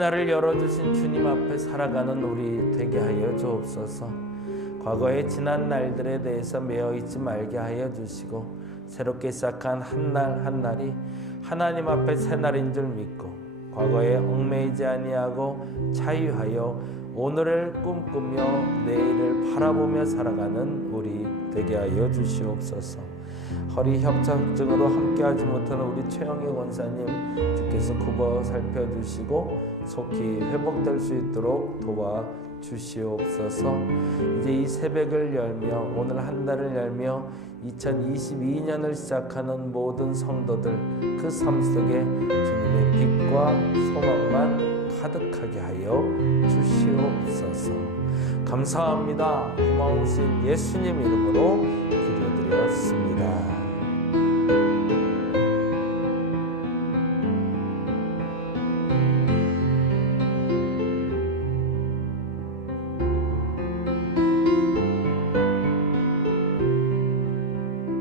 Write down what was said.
하나를 열어주신 주님 앞에 살아가는 우리 되게 하여 주옵소서. 과거의 지난 날들에 대해서 매여 있지 말게 하여 주시고 새롭게 시작한 한 날 한 날이 하나님 앞에 새 날인 줄 믿고 과거에 얽매이지 아니하고 자유하여 오늘을 꿈꾸며 내일을 바라보며 살아가는 우리 되게 하여 주시옵소서. 허리 협착증으로 함께하지 못하는 우리 최영희 권사님 주께서 굽어 살펴주시고 속히 회복될 수 있도록 도와 주시옵소서. 이제 이 새벽을 열며 오늘 한 달을 열며 2022년을 시작하는 모든 성도들 그 삶 속에 주님의 빛과 소망만 가득하게 하여 주시옵소서. 감사합니다. 고마우신 예수님 이름으로.